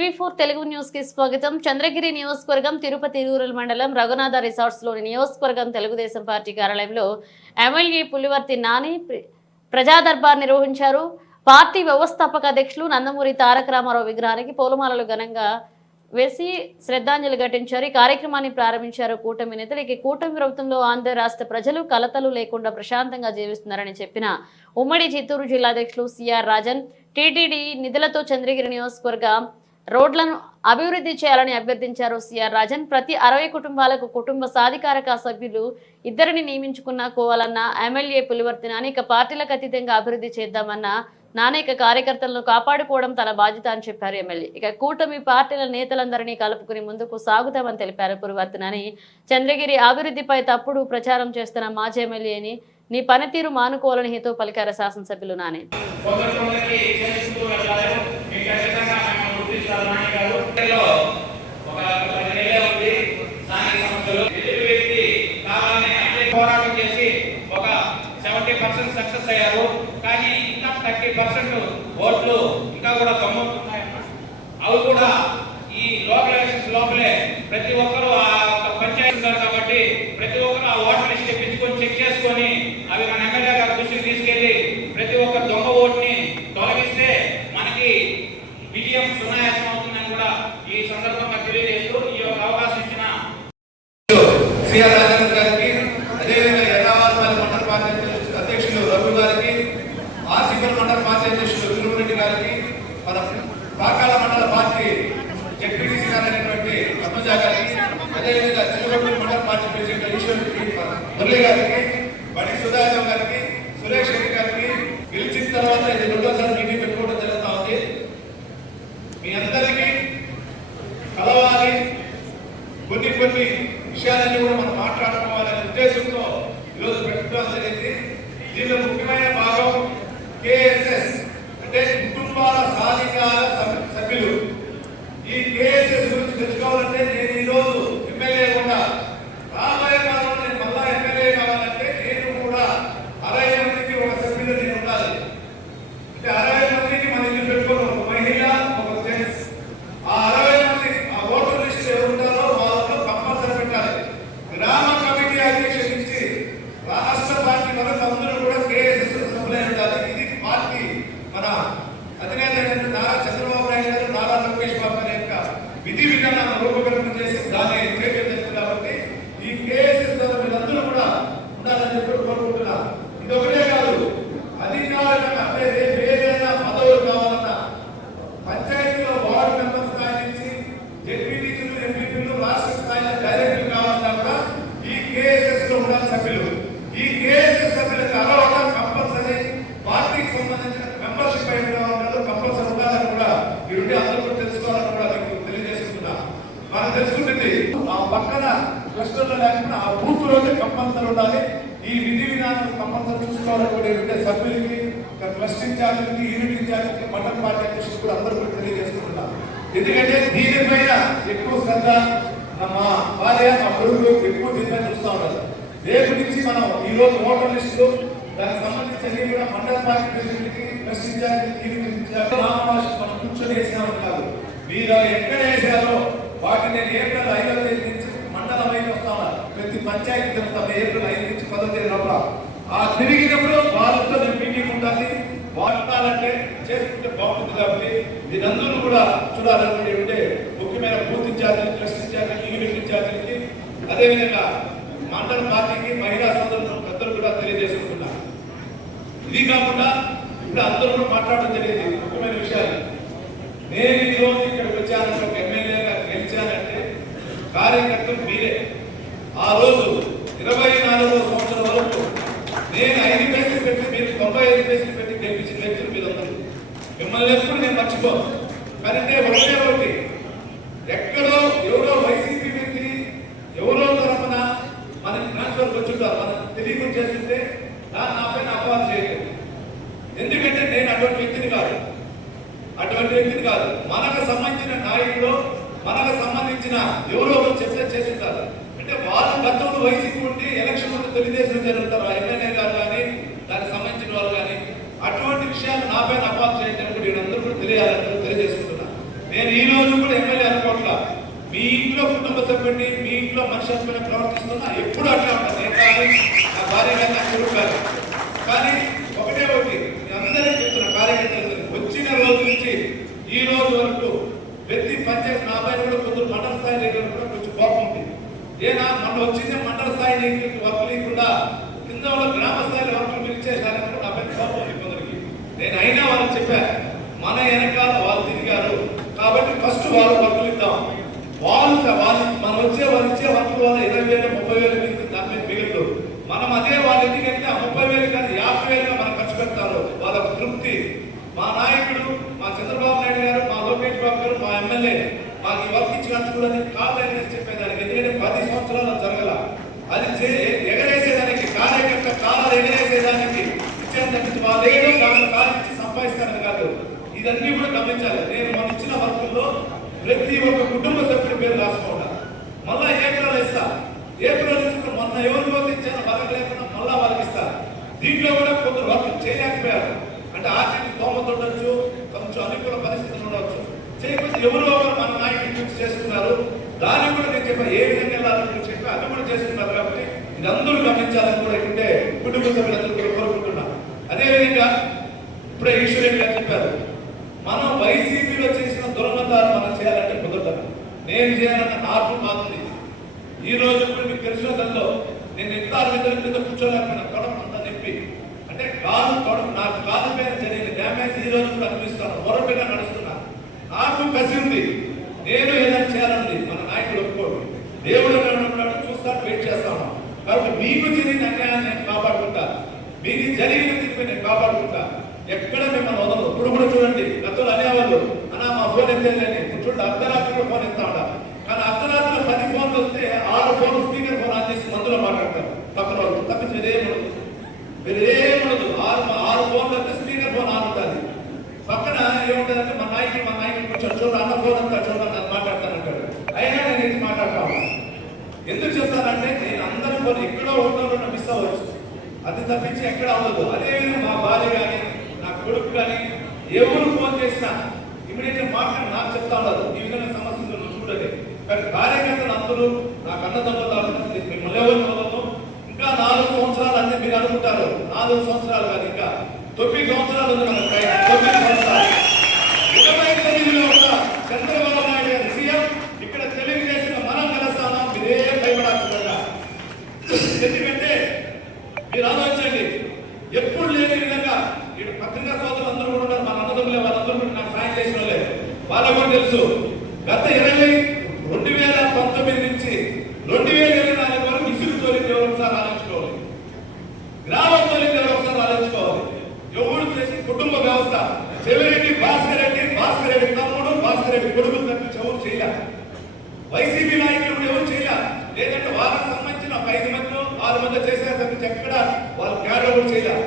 TV four Telugu న్యూస్కి స్వాగతం. చంద్రగిరి నియోజకవర్గం తిరుపతి రూరల్ మండలం రఘునాథ రిసార్ట్స్లోని నియోజకవర్గం తెలుగుదేశం పార్టీ కార్యాలయంలో ఎమ్మెల్యే పులివర్తి నాని ప్ర- ప్రజా దర్బార్ నిర్వహించారు. పార్టీ వ్యవస్థాపక అధ్యక్షులు నందమూరి తారక రామారావు విగ్రహానికి పూలమాలలు ఘనంగా వేసి శ్రద్ధాంజలి ఘటించారు. ఈ కార్యక్రమాన్ని ప్రారంభించారు కూటమి నేతలు. ఇక కూటమి ప్రభుత్వంలో ఆంధ్ర రాష్ట్ర ప్రజలు కలతలు లేకుండా ప్రశాంతంగా జీవిస్తున్నారని చెప్పిన ఉమ్మడి చిత్తూరు జిల్లా అధ్యక్షులు సిఆర్ రాజన్ టీటీడీ నిధులతో చంద్రగిరి నియోజకవర్గ రోడ్లను అభివృద్ధి చేయాలని అభ్యర్థించారు సిఆర్ రాజన్. ప్రతి అరవై కుటుంబాలకు కుటుంబ సాధికారక సభ్యులు ఇద్దరిని నియమించుకున్న కోవాలన్న ఎమ్మెల్యే పులివర్తిని అనేక పార్టీలకు అతీతంగా అభివృద్ధి చేద్దామన్న నానేక కార్యకర్తలను కాపాడుకోవడం తన బాధ్యత అని చెప్పారు ఎమ్మెల్యే. ఇక కూటమి పార్టీల నేతలందరినీ కలుపుకుని ముందుకు సాగుతామని తెలిపారు పులివర్తినని చంద్రగిరి అభివృద్ధిపై తప్పుడు ప్రచారం చేస్తున్న మాజీ ఎమ్మెల్యేని నీ పనితీరు మానుకోవాలని హితో పలికారు శాసనసభ్యులు నాని. ఒక పది ఉంది స్థానిక సంస్థలు ఎదుటి వ్యక్తి పోరాటం చేసి ఒక సెవెంటీ పర్సెంట్ సక్సెస్ అయ్యారు కానీ ఇంకా థర్టీ పర్సెంట్ ఓట్లు ఇంకా కూడా తమ్ముతున్నాయన్న అవి కూడా ఈ లోకల్ ఎలక్షన్స్ లోపలే ప్రతి ఒక్కరూ ఆ ఒక పంచాయతీ ఉన్నారు కాబట్టి ప్రతి ఒక్కరు ఆ ఓటర్ లిస్ట్ తెప్పించుకొని చెక్ చేసుకొని అవి మన ఎమ్మెల్యే గారి దృష్టికి తీసుకెళ్ళి ప్రతి ఒక్క దొంగ ఓటుని తొలగిస్తే మనకి విజయం సునాయాసం అవుతుందని కూడా ఈ సందర్భంగా తెలియజేస్తూ ఈ యొక్క అవకాశం ఇచ్చిన సిఆర్ రాజేంద్ర గారికి అదేవిధంగా యథావాదపల్లి మండల పార్టీ అధ్యక్షులు రఘు గారికి ఆసిఫల్ మండల పార్టీ అధ్యక్షులు తిరుమరెడ్డి గారికి మన పాకాల మండల పార్టీ జడ్పీటీసీ గారు అయినటువంటి పద్మజ గారికి అదేవిధంగా చిలుగొట్టు మండల పార్టీ ప్రెసిడెంట్ ఈశ్వర్ మురళి గారికి బడి సుధాకర్ గారికి సురేష్ రెడ్డి గారికి గెలిచిన తర్వాత ఇది రెండోసారి మీటింగ్ పెట్టుకోవడం జరుగుతా ఉంది మీ అందరికీ కలవాలి కొన్ని కొన్ని విషయాలన్నీ కూడా మనం మాట్లాడుకోవాలనే ఉద్దేశంతో ఈరోజు పెట్టుకోవడం జరిగింది దీనిలో ముఖ్యమైన భాగం కే అంటే కుటుంబాల సాధికార సభ్యు- సభ్యులు ఈ కేఎస్ఎస్ గురించి తెలుసుకోవాలంటే నేను ఈరోజు ఎమ్మెల్యే కూడా రాబోయే కాలంలో నేను మళ్ళా ఎమ్మెల్యే కావాలంటే నేను కూడా అరవై మందికి ఒక సభ్యులు నేను ఉండాలి అంటే అరవై మందికి మన ఇల్లు పెట్టుకుని ఒక మహిళ ఒక జెంట్స్ ఆ అరవై మంది ఆ ఓటర్ లిస్ట్ ఎవరు ఉంటారో వాళ్ళలో కంపల్సరీ పెట్టాలి గ్రామ కమిటీ అధ్యక్షుడి నుంచి రాష్ట్ర పార్టీ వరకు అందరూ కూడా కేఎస్ఎస్ సభ్యులై ఉండాలి ఇది పార్టీ మన అధినేత అయిన నారా చంద్రబాబు నాయుడు గారు నారా లోకేష్ బాబు గారి యొక్క విధి రూపకల్పన చేసి దాన్ని చేయడం కాబట్టి ఈ కేఎస్ఎస్ ద్వారా మీరందరూ కూడా ఉండాలని చెప్పి కోరుకుంటున్నా ఇది ఒకటే కాదు అధికారికంగా అంటే ఏదైనా పదవులు కావాలన్నా పంచాయతీలో వార్డు మెంబర్ స్థాయి నుంచి జెడ్పీటీసీలు ఎంపీపీలు రాష్ట్ర స్థాయిలో డైరెక్టర్లు కావాలన్నా కూడా ఈ కేఎస్ఎస్లో ఉండాలి సభ్యులు. ఈ కేఎస్ఎస్ సభ్యులకు అలవాటు కంపల్సరీ పార్టీకి సంబంధించిన మెంబర్షిప్ అయిన వాళ్ళు కంపల్సరీ ఉండాలని కూడా ఈ నుండి అందరూ కూడా తెలుసుకోవాలని కూడా మీకు తెలియజేస్తున్నా మనం తెలుసుకుంటుంది ఆ పక్కన క్లస్టర్లో లేకుండా ఆ బూత్లోనే కంపల్సరీ ఉండాలి. ఈ విధి విధానం కంపల్సరీ చూసుకోవాలని కూడా సభ్యులకి క్లస్టర్ ఇన్ఛార్జీలకి యూనిట్ ఇన్ఛార్జీలకి మండల పార్టీ అధ్యక్షులు కూడా అందరూ కూడా తెలియజేసుకుంటున్నారు ఎందుకంటే దీనిపైన ఎక్కువ శ్రద్ధ మా భార్య మా కొడుకు ఎక్కువ దీనిపైన చూస్తూ ఉన్నారు. రేపు నుంచి మనం ఈ రోజు ఓటర్ లిస్టులు దానికి సంబంధించి కూడా మండల పార్టీ ప్రెసిడెంట్కి ప్రెస్ ఇన్ఛార్జీలకి యూనిట్ ఇన్ఛార్జీ మనం కూర్చొని వేసినామని కాదు. మీరు ఎక్కడ వేసారో వాటిని నేను ఏప్రిల్ ఐదవ తేదీ నుంచి మండలం వస్తా ఉన్నారు ప్రతి పంచాయతీ జరుగుతుంది ఏప్రిల్ ఐదు నుంచి పదో తేదీ లోపల. ఆ తిరిగినప్పుడు వాళ్ళతో మీటింగ్ ఉండాలి. వాడాలంటే చేసుకుంటే బాగుంటుంది కాబట్టి మీరందరూ కూడా చూడాలనుకుంటే ఉంటే ముఖ్యమైన బూత్ ఇన్ఛార్జీలు ట్రస్ట్ ఇన్ఛార్జీలకి యూనిట్ ఇన్ఛార్జీలకి అదేవిధంగా మండల పార్టీకి మహిళా సోదరులు పెద్దలు కూడా తెలియజేసుకుంటున్నారు ఇది కాకుండా ఇప్పుడు అందరూ కూడా మాట్లాడడం జరిగింది ముఖ్యమైన విషయాలు. నేను ఈరోజు రోజు ఇక్కడికి వచ్చానంటే ఒక ఎమ్మెల్యేగా గెలిచానంటే కార్యకర్తలు రోజు ఇరవై నాలుగో సంవత్సరం వరకు నేను ఐదు పైసలు పెట్టి మీరు తొంభై ఐదు పైసలు పెట్టి గెలిపించిన వ్యక్తులు మీరందరూ మిమ్మల్ని ఎప్పుడు నేను మర్చిపోను. కానీ నేను ఒకటే ఒకటి ఎక్కడో ఎవరో వైసీపీ వ్యక్తి ఎవరో తరఫున మనకి ట్రాన్స్ఫర్ వచ్చుంటారు. మనం తెలియకుండా చేస్తుంటే దాన్ని నా పైన అపవాదం చేయలేదు. ఎందుకంటే నేను అటువంటి వ్యక్తిని కాదు. అటువంటి వ్యక్తిని కాదు. మనకు సంబంధించిన నాయకుడు మనకు సంబంధించిన ఎవరో చెప్తే చర్చ చేస్తుంటారు. అంటే వాళ్ళు గతంలో వైసీపీ ఉండి ఎలక్షన్ ముందు తెలుగుదేశం జరుగుతారు ఆ ఎమ్మెల్యే గారు కానీ దానికి సంబంధించిన వాళ్ళు కానీ అటువంటి విషయాలు నాపై అపాలు చేయడానికి వీళ్ళందరూ కూడా తెలియాలని తెలియజేసుకుంటున్నా నేను ఈ రోజు కూడా ఎమ్మెల్యే అనుకోవట్లా మీ ఇంట్లో కుటుంబ సభ్యుడిని మీ ఇంట్లో మనిషి అనుకుని ప్రవర్తిస్తున్నా ఎప్పుడు అట్లా ఉంటాను నేను కానీ నా భార్య కానీ నా కొడుకు కానీ. కానీ ఒకటే ఒకటి నేను అందరికీ చెప్తున్న కార్యకర్తలు వచ్చిన రోజు నుంచి ఈ రోజు వరకు ప్రతి పంచాయతీ నా పైన కూడా కొందరు మండల స్థాయి దగ్గర ఏనా? మొన్న వచ్చింది మండల స్థాయి వర్క్ లేకుండా కింద ఉన్న గ్రామ స్థాయిలో వర్కులు పిలిచేశారని కూడా నా కోపం కొందరికి. నేను అయినా వాళ్ళకి చెప్పాను మన వెనకాల వాళ్ళు తిరిగారు. కాబట్టి ఫస్ట్ వాళ్ళు వర్కులు ఇద్దాం. వాళ్ళు వాళ్ళు మనం వచ్చే వాళ్ళు ఇచ్చే వర్కులు వాళ్ళు ఇరవై వేలు ముప్పై వేలు మిగిలింది దాని మీద మనం అదే వాళ్ళ ఇంటికి వెళ్తే ఆ ముప్పై వేలు కానీ యాభై వేలుగా మనం ఖర్చు పెడతారు. వాళ్ళ తృప్తి. మా నాయకుడు మా చంద్రబాబు నాయుడు గారు మా లోకేష్ బాబు గారు మా ఎమ్మెల్యే మాకు ఈ వర్క్ ఇచ్చినట్టు కూడా నేను కాదు చెప్పాను చెప్పేదానికి ఎందుకంటే పది సంవత్సరాలు జరగల అది చే- ఎగరేసేదానికి కార్యకర్త కాలాలు ఎగరేసేదానికి ఇచ్చేది తప్పించి వాళ్ళు ఏదో దాంట్లో సాధించి సంపాదిస్తారని కాదు ఇదన్నీ కూడా గమనించాలి. నేను మనం ఇచ్చిన వర్కుల్లో ప్రతి ఒక్క కుటుంబ సభ్యుడి పేరు రాసుకోవాలి. మళ్ళా ఏప్రిల్ ఇస్తా? ఏప్రిల్ ఇచ్చిన మొన్న ఎవరికో ఇచ్చానో వాళ్ళకి లేకుండా మళ్ళా వాళ్ళకి ఇస్తా. దీంట్లో కూడా కొందరు వర్క్ చేయలేకపోయారు. అంటే ఆర్థిక స్తోమత ఉండొచ్చు కొంచెం అనుకూల పరిస్థితులు ఉండవచ్చు చేయకపోతే ఎవరో ఒకరు మన నాయకులు చూసి చేసుకున్నారు? దాన్ని కూడా నేను చెప్పాను ఏ విధంగా వెళ్ళాలని చెప్పి అది కూడా చేసుకున్నారు కాబట్టి ఇది అందరూ గమనించాలని కూడా ఇక్కడే కుటుంబ సభ్యులందరూ కూడా కోరుకుంటున్నారు అదేవిధంగా ఇప్పుడే ఈశ్వరెడ్డి గారు చెప్పారు మనం వైసీపీలో చేసిన దుర్మతాలు మనం చేయాలంటే కుదరదు నేను చేయాలన్న నాకు మాత్రం ఈ రోజు కూడా మీకు తెలిసిన దానిలో నేను ఇఫ్తార్ విందుల కింద కూర్చోలేకపోయినా కడప అంతా నొప్పి. అంటే కాదు కడుపు నాకు కాదు పైన జరిగిన డ్యామేజ్ ఈ రోజు కూడా అనిపిస్తాను మొరటుగా నడుస్తున్నా. నాకు కసింది నేను ఏదైనా చేయాలండి మన నాయకుడు ఒప్పుకోడు. దేవుడు ఉన్నాడు చూస్తాను వెయిట్ చేస్తాను. కాబట్టి మీకు జరిగిన అన్యాయాన్ని నేను కాపాడుకుంటా. మీకు జరిగిన తీర్పు నేను కాపాడుకుంటా. ఎక్కడ మిమ్మల్ని వదలదు ఇప్పుడు కూడా చూడండి గతంలో ఫోన్ ఎత్తేదని చూడండి అర్ధరాత్రిలో ఫోన్ ఎత్తా కానీ అర్ధరాత్రి పది ఫోన్లు వస్తే ఆరు ఫోన్ స్పీకర్ ఫోన్ ఆన్ చేసి మందులో మాట్లాడతారు. పక్కన వాళ్ళు. తప్పించి మీరేముండదు మీరేముండదు ఆరు ఆరు ఫోన్లు వస్తే స్పీకర్ ఫోన్ ఆన్ ఉంటుంది. పక్కన ఏముంటుందంటే మా నాయకుడు మా నాయకుడు కొంచెం చూడ అన్న ఫోన్ అంతా చూడండి మాట్లాడతానంటాడు. అయినా నేను ఇది మాట్లాడతాను ఎందుకు చెప్తానంటే నేను అందరి ఫోన్ ఎక్కడో ఉంటారో మిస్ అవ్వచ్చు. అది తప్పించి ఎక్కడ అవ్వదు. అదే మా భార్య కానీ నా కొడుకు కానీ ఎవరు ఫోన్ చేసినా ఇమీడియట్ మాట్లాడి నాకు చెప్తా ఉన్నారు. ఈ విధంగా సమస్యలు నువ్వు చూడలే. కానీ కార్యకర్తలు అందరూ నాకు అన్నదమ్ములు మిమ్మల్ని ఎవరు వదలను. ఇంకా నాలుగు సంవత్సరాలు అన్ని మీరు అనుకుంటారు. నాలుగు సంవత్సరాలు కాదు ఇంకా తొమ్మిది సంవత్సరాలు ఉంది మనకు తొమ్మిది సంవత్సరాలు. ఇరవై తొమ్మిదిలో ఉన్న చంద్రబాబు నాయుడు గారి సీఎం ఇక్కడ తెలుగుదేశం మనం కలుస్తామా మీరే ఎందుకంటే మీరు ఆలోచించండి ఎప్పుడు లేని విధంగా ఇక్కడ పత్రికా సోదరులు అందరూ కూడా ఉన్నారు. మన అన్నదమ్ములే వాళ్ళ కూడా నాకు సాయం చేసిన వాళ్ళే వాళ్ళకు కూడా తెలుసు. గత ఇరవై రెండు వేల పంతొమ్మిది నుంచి రెండు వేల ఇరవై నాలుగు వరకు ఇసురు తోలింది ఎవరు ఒకసారి ఆలోచించుకోవాలి. గ్రామం తోలింది ఎవరు ఒకసారి ఆలోచించుకోవాలి. ఎవరు చేసి కుటుంబ వ్యవస్థ. చెవిరెడ్డి భాస్కర్ రెడ్డి భాస్కర్ రెడ్డి తమ్ముడు భాస్కర్ రెడ్డి కొడుకు తప్పించి ఎవరు చేయాలి. వైసీపీ నాయకులు ఎవరు చేయాలి. లేదంటే వాళ్ళకి సంబంధించిన ఐదు మందిలో ఆరు మంది చేసే తప్పించి ఎక్కడ వాళ్ళు క్యాడర్ కూడా చేయాలి.